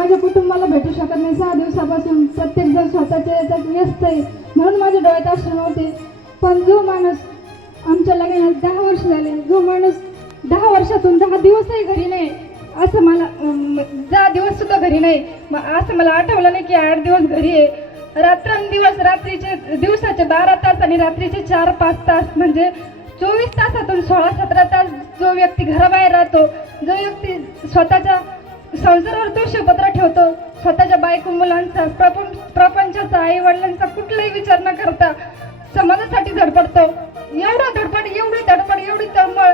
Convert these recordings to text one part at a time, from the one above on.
माझ्या कुटुंबाला भेटू शकत नाही. सहा दिवसापासून प्रत्येक जण स्वतःच्या याच्यात व्यस्त आहे म्हणून माझ्या डोळ्यात अश्रू नव्हते पण जो माणूस आमच्या लग्नात दहा वर्ष झाले जो माणूस दहा वर्षातून दहा दिवसही घरी नाही असं मला दहा दिवस सुद्धा घरी नाही मग असं मला आठवलं नाही की आठ दिवस घरी आहे. रात्रंदिवस रात्रीचे दिवसाचे बारा तास आणि रात्रीचे चार पाच तास म्हणजे चोवीस तासातून सोळा सतरा तास जो व्यक्ती घराबाहेर राहतो जो व्यक्ती स्वतःच्या संसारावर तो शिवपत्र ठेवतो. स्वतःच्या बायको मुलांचा प्रपंच प्रपंचाचा आई वडिलांचा कुठलाही विचार न करता समाजासाठी धडपडतो. एवढा धडपड एवढी धडपड एवढी तळमळ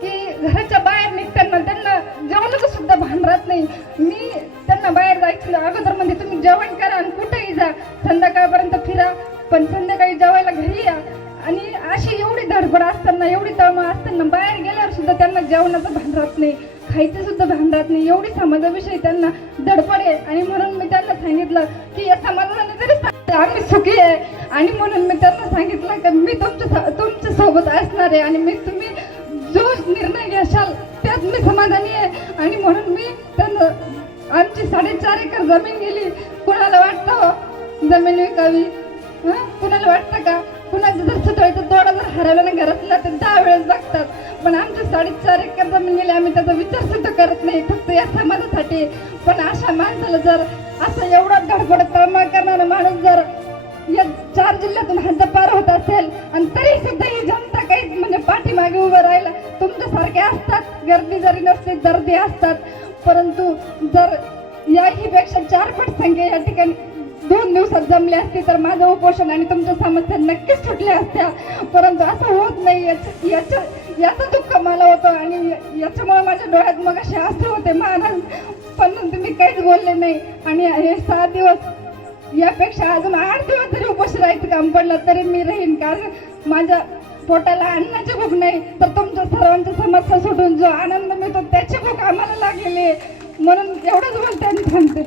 की घराच्या बाहेर निघताना त्यांना जेवणाचं सुद्धा भान राहत नाही. मी त्यांना बाहेर जायचं अगोदर म्हणजे तुम्ही जेवण करा आणि कुठेही जा. संध्याकाळपर्यंत फिरा पण संध्याकाळी जेवायला घरी या. आणि अशी एवढी धडपड असताना एवढी तळमळ असताना बाहेर गेल्यावर सुद्धा त्यांना जेवणाचं भान राहत नाही. खायचं सुद्धा भान राहत नाही. एवढी समाजाविषयी त्यांना धडपड आहे. आणि म्हणून मी त्यांना सांगितलं की या समाजाला जरी आम्ही सुखी आहे. आणि म्हणून मी त्यांना सांगितलं की मी तुमच्या तुमच्यासोबत असणार आहे. आणि मी तुम्ही जो निर्णय घ्याल त्यात मी समाधानी आहे. आणि म्हणून मी त्यांना आमची साडेचार एकर जमीन गेली. कुणाला वाटतं हो? जमीन विकावी? हां? कुणाला वाटतं का? कुणाचं जर सुतळीचं तोडा जर हरवलं ना घरातला तर दहा वेळेस बघतात. पण आमच्या साडेचार एकर जमीन गेली आम्ही त्याचा विचार सुद्धा करत नाही फक्त या समाजासाठी. पण अशा माणसाला जर असं एवढा धडपड तळमळ करणारा माणूस जर या चार जिल्ह्यातून हद्दपार होत असेल आणि तरी सुद्धा ही जनता काहीच म्हणजे पाठीमागे उभं राहिला तुमच्यासारखे असतात गर्दी जरी नसते दर्दी असतात परंतु जर याही पेक्षा चार पट संख्या या ठिकाणी दोन दिवसात जमली असती तर माझं उपोषण आणि तुमच्या समस्या नक्कीच सुटल्या असत्या परंतु असं होत नाही. याचं याचं याचं दुःख मला होतं आणि याच्यामुळे माझ्या डोळ्यात मग असे असं होते. महाराज पण तुम्ही काहीच बोलले नाही. आणि हे सहा दिवस यापेक्षा अजून आठ दिवस जरी उपाशी राहायचं काम पडलं तरी मी राहीन. कारण माझ्या पोटाला अन्नाची भूक नाही. तर तुमच्या सर्वांच्या समस्या सुटून जो आनंद मिळतो त्याची भूक आम्हाला लागलेली. आहे म्हणून एवढंच बोलते आणि थांबते.